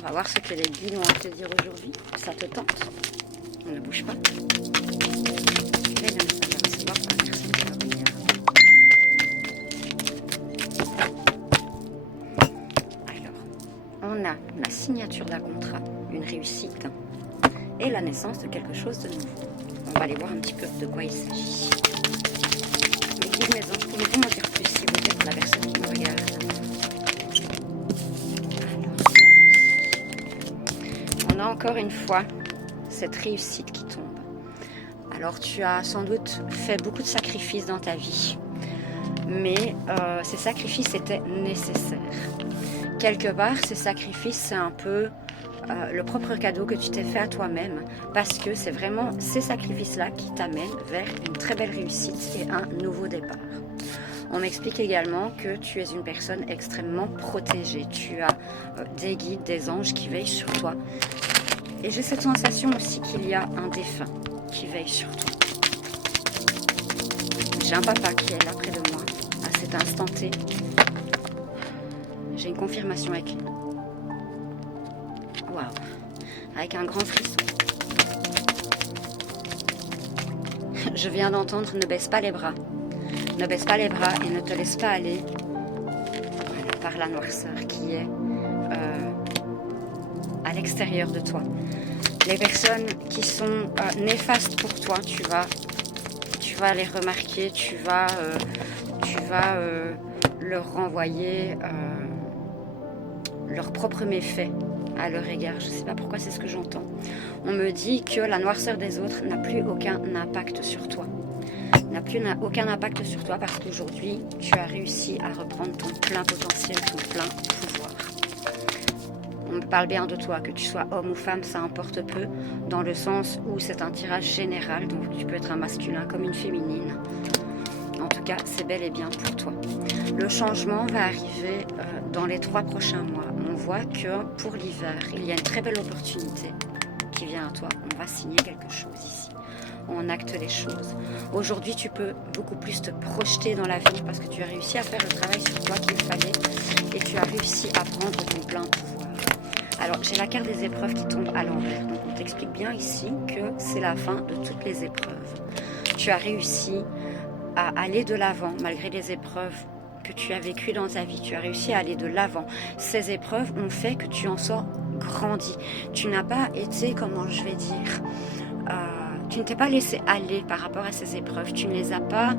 On va voir ce que les guides ont à te dire aujourd'hui. Ça te tente? On ne bouge pas. Quel est le message à recevoir pour la personne qui va venir? Alors, on a la signature d'un contrat, une réussite et la naissance de quelque chose de nouveau. On va aller voir un petit peu de quoi il s'agit. Mes guides, mes anges, pouvez-vous m'en dire plus, s'il vous plaît, pour la personne qui me regarde? On a encore une fois cette réussite qui tombe. Alors tu as sans doute fait beaucoup de sacrifices dans ta vie, mais ces sacrifices étaient nécessaires. Quelque part, ces sacrifices, c'est un peu le propre cadeau que tu t'es fait à toi-même, parce que c'est vraiment ces sacrifices-là qui t'amènent vers une très belle réussite et un nouveau départ. On m'explique également que tu es une personne extrêmement protégée. Tu as des guides, des anges qui veillent sur toi. Et j'ai cette sensation aussi qu'il y a un défunt qui veille sur toi. J'ai un papa qui est là près de moi, à cet instant T. J'ai une confirmation avec lui. Waouh, avec un grand frisson. Je viens d'entendre, ne baisse pas les bras. Ne baisse pas les bras et ne te laisse pas aller par la noirceur qui est à l'extérieur de toi. Les personnes qui sont néfastes pour toi, tu vas les remarquer, tu vas leur renvoyer leurs propres méfaits à leur égard. Je ne sais pas pourquoi, c'est ce que j'entends. On me dit que la noirceur des autres n'a plus aucun impact sur toi. Aucun impact sur toi parce qu'aujourd'hui, tu as réussi à reprendre ton plein potentiel, ton plein pouvoir. On me parle bien de toi, que tu sois homme ou femme, ça importe peu, dans le sens où c'est un tirage général, donc tu peux être un masculin comme une féminine. En tout cas, c'est bel et bien pour toi. Le changement va arriver dans les 3 prochains mois. On voit que pour l'hiver, il y a une très belle opportunité qui vient à toi. On va signer quelque chose ici. On acte les choses. Aujourd'hui, tu peux beaucoup plus te projeter dans l'avenir parce que tu as réussi à faire le travail sur toi qu'il fallait et tu as réussi à prendre ton plein pouvoir. Alors, j'ai la carte des épreuves qui tombe à l'envers. Donc, on t'explique bien ici que c'est la fin de toutes les épreuves. Tu as réussi à aller de l'avant malgré les épreuves que tu as vécues dans ta vie. Tu as réussi à aller de l'avant. Ces épreuves ont fait que tu en sors grandi. Tu n'as pas été, comment je vais dire... tu ne t'es pas laissé aller par rapport à ces épreuves. Tu ne les as pas...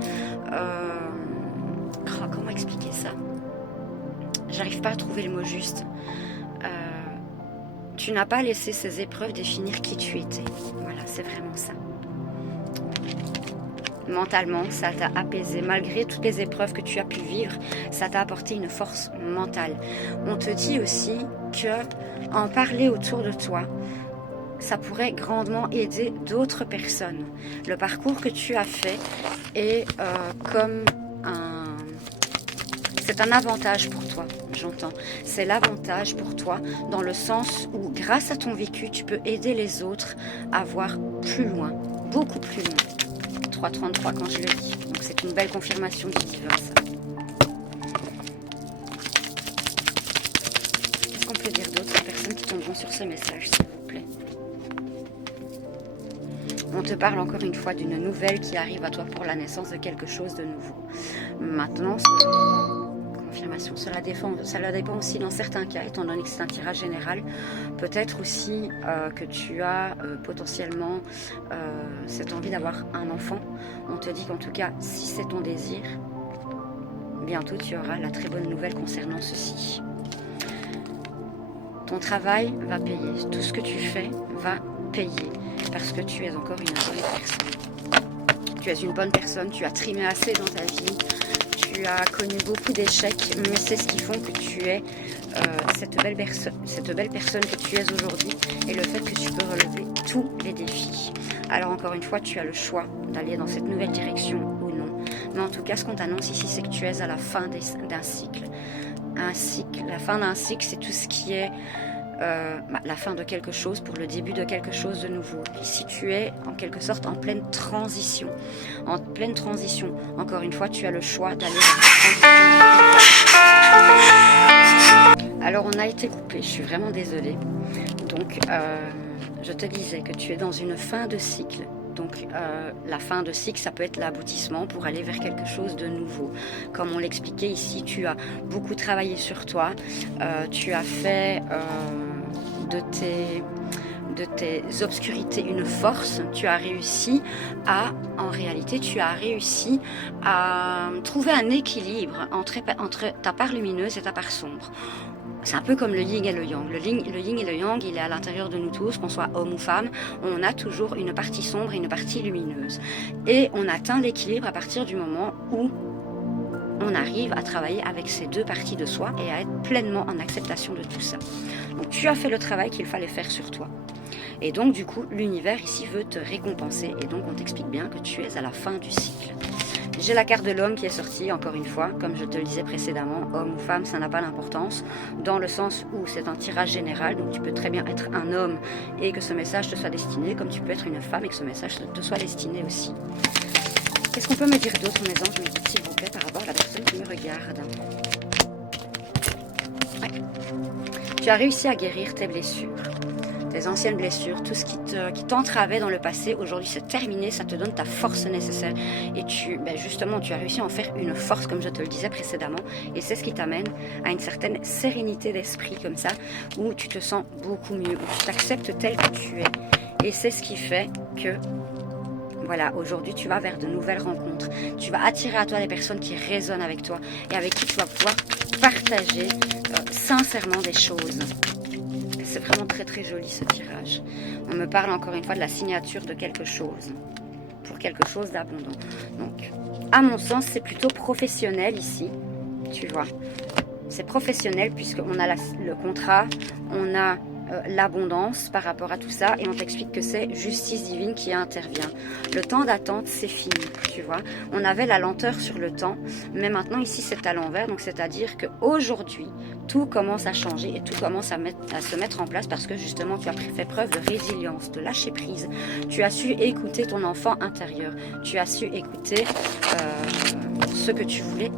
comment expliquer ça? J'arrive pas à trouver le mot juste. Tu n'as pas laissé ces épreuves définir qui tu étais. Voilà, c'est vraiment ça. Mentalement, ça t'a apaisé. Malgré toutes les épreuves que tu as pu vivre, ça t'a apporté une force mentale. On te dit aussi que en parler autour de toi, ça pourrait grandement aider d'autres personnes. Le parcours que tu as fait est comme un... C'est un avantage pour toi, j'entends. C'est l'avantage pour toi dans le sens où, grâce à ton vécu, tu peux aider les autres à voir plus loin, beaucoup plus loin. 3,33 quand je le dis. Donc c'est une belle confirmation qui dit ça. Qu'est-ce qu'on peut dire d'autre aux personnes qui tomberont sur ce message, s'il vous plaît? On te parle encore une fois d'une nouvelle qui arrive à toi pour la naissance de quelque chose de nouveau. Maintenant, confirmation, cela dépend aussi dans certains cas, étant donné que c'est un tirage général. Peut-être aussi que tu as potentiellement cette envie d'avoir un enfant. On te dit qu'en tout cas, si c'est ton désir, bientôt tu auras la très bonne nouvelle concernant ceci. Ton travail va payer. Tout ce que tu fais va payer. Parce que tu es encore une bonne personne. Tu es une bonne personne, tu as trimé assez dans ta vie, tu as connu beaucoup d'échecs, mais c'est ce qui font que tu es cette belle personne que tu es aujourd'hui et le fait que tu peux relever tous les défis. Alors encore une fois, tu as le choix d'aller dans cette nouvelle direction ou non. Mais en tout cas, ce qu'on t'annonce ici, c'est que tu es à la fin d'un cycle. La fin d'un cycle, c'est tout ce qui est la fin de quelque chose pour le début de quelque chose de nouveau. Ici, tu es en quelque sorte en pleine transition. En pleine transition. Encore une fois, tu as le choix d'aller vers la transition. Alors on a été coupé, je suis vraiment désolée. Donc je te disais que tu es dans une fin de cycle. Donc la fin de cycle, ça peut être l'aboutissement pour aller vers quelque chose de nouveau. Comme on l'expliquait ici, tu as beaucoup travaillé sur toi. Tu as fait de tes obscurités une force. Tu as réussi en réalité, tu as réussi à trouver un équilibre entre ta part lumineuse et ta part sombre. C'est un peu comme le yin et le yang. Le yin et le yang, il est à l'intérieur de nous tous, qu'on soit homme ou femme. On a toujours une partie sombre et une partie lumineuse. Et on atteint l'équilibre à partir du moment où on arrive à travailler avec ces deux parties de soi et à être pleinement en acceptation de tout ça. Donc tu as fait le travail qu'il fallait faire sur toi. Et donc du coup, l'univers ici veut te récompenser. Et donc on t'explique bien que tu es à la fin du cycle. J'ai la carte de l'homme qui est sortie, encore une fois, comme je te le disais précédemment, homme ou femme, ça n'a pas d'importance, dans le sens où c'est un tirage général, donc tu peux très bien être un homme et que ce message te soit destiné, comme tu peux être une femme et que ce message te soit destiné aussi. Qu'est-ce qu'on peut me dire d'autre, mes anges, me dites s'il vous plaît, par rapport à la personne qui me regarde? Ouais. Tu as réussi à guérir tes blessures. Tes anciennes blessures, tout ce qui t'entravait dans le passé, aujourd'hui c'est terminé, ça te donne ta force nécessaire. Et justement, tu as réussi à en faire une force, comme je te le disais précédemment, et c'est ce qui t'amène à une certaine sérénité d'esprit comme ça, où tu te sens beaucoup mieux, où tu t'acceptes tel que tu es. Et c'est ce qui fait que, voilà, aujourd'hui tu vas vers de nouvelles rencontres. Tu vas attirer à toi des personnes qui résonnent avec toi et avec qui tu vas pouvoir partager sincèrement des choses. C'est vraiment très très joli ce tirage. On me parle encore une fois de la signature de quelque chose. Pour quelque chose d'abondant. Donc, à mon sens, c'est plutôt professionnel ici. Tu vois. C'est professionnel puisqu'on a le contrat, on a l'abondance par rapport à tout ça et on t'explique que c'est justice divine qui intervient. Le temps d'attente, c'est fini, tu vois. On avait la lenteur sur le temps, mais maintenant ici c'est à l'envers, donc c'est-à-dire qu'aujourd'hui, tout commence à changer et tout commence à se mettre en place parce que justement tu as fait preuve de résilience, de lâcher prise. Tu as su écouter ton enfant intérieur, tu as su écouter ce que tu voulais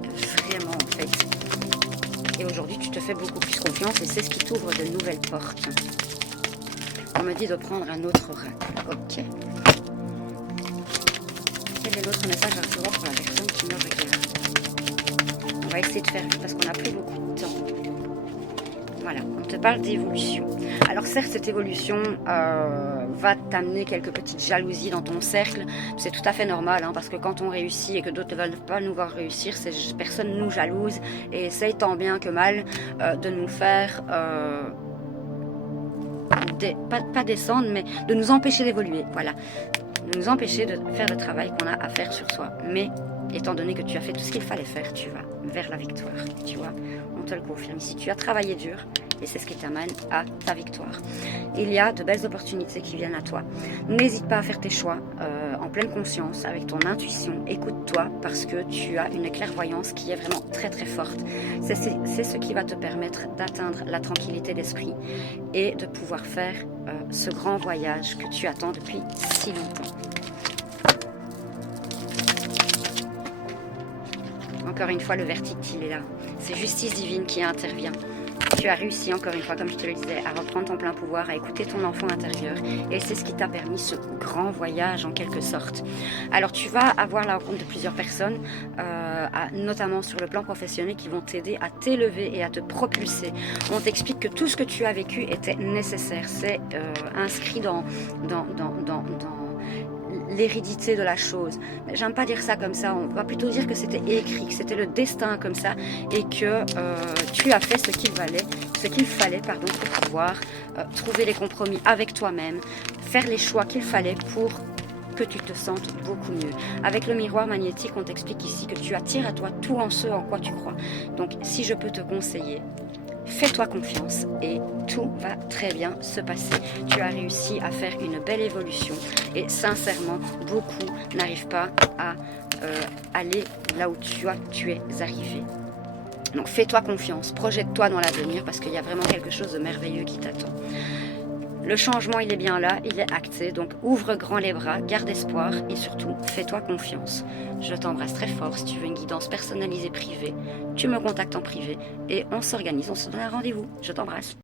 vraiment en fait. Et aujourd'hui, tu te fais beaucoup plus confiance et c'est ce qui t'ouvre de nouvelles portes. On me dit de prendre un autre oracle. Ok. Quel est l'autre message à recevoir pour la personne qui me regarde? On va essayer de faire vite parce qu'on n'a plus beaucoup de temps. Voilà, on te parle d'évolution. Alors certes, cette évolution va t'amener quelques petites jalousies dans ton cercle. C'est tout à fait normal, hein, parce que quand on réussit et que d'autres ne veulent pas nous voir réussir, ces personnes nous jalousent et essayent tant bien que mal de nous faire... pas descendre, mais de nous empêcher d'évoluer. Voilà, de nous empêcher de faire le travail qu'on a à faire sur soi. Mais étant donné que tu as fait tout ce qu'il fallait faire, tu vas vers la victoire. Tu vois, on te le confirme ici. Tu as travaillé dur et c'est ce qui t'amène à ta victoire. Il y a de belles opportunités qui viennent à toi. N'hésite pas à faire tes choix en pleine conscience, avec ton intuition. Écoute-toi parce que tu as une clairvoyance qui est vraiment très très forte. C'est ce qui va te permettre d'atteindre la tranquillité d'esprit et de pouvoir faire ce grand voyage que tu attends depuis si longtemps. Encore une fois, le vertictile est là. C'est justice divine qui intervient. Tu as réussi, encore une fois, comme je te le disais, à reprendre ton plein pouvoir, à écouter ton enfant intérieur. Et c'est ce qui t'a permis ce grand voyage, en quelque sorte. Alors, tu vas avoir la rencontre de plusieurs personnes, notamment sur le plan professionnel, qui vont t'aider à t'élever et à te propulser. On t'explique que tout ce que tu as vécu était nécessaire. C'est inscrit dans l'hérédité de la chose. J'aime pas dire ça comme ça, on va plutôt dire que c'était écrit, que c'était le destin comme ça et que tu as fait ce qu'il fallait pour pouvoir trouver les compromis avec toi-même, faire les choix qu'il fallait pour que tu te sentes beaucoup mieux. Avec le miroir magnétique, on t'explique ici que tu attires à toi tout en ce en quoi tu crois. Donc si je peux te conseiller, fais-toi confiance et tout va très bien se passer. Tu as réussi à faire une belle évolution et sincèrement, beaucoup n'arrivent pas à aller là où tu es arrivé. Donc fais-toi confiance, projette-toi dans l'avenir parce qu'il y a vraiment quelque chose de merveilleux qui t'attend. Le changement, il est bien là, il est acté. Donc ouvre grand les bras, garde espoir et surtout, fais-toi confiance. Je t'embrasse très fort. Si tu veux une guidance personnalisée privée, tu me contactes en privé et on s'organise, on se donne un rendez-vous. Je t'embrasse.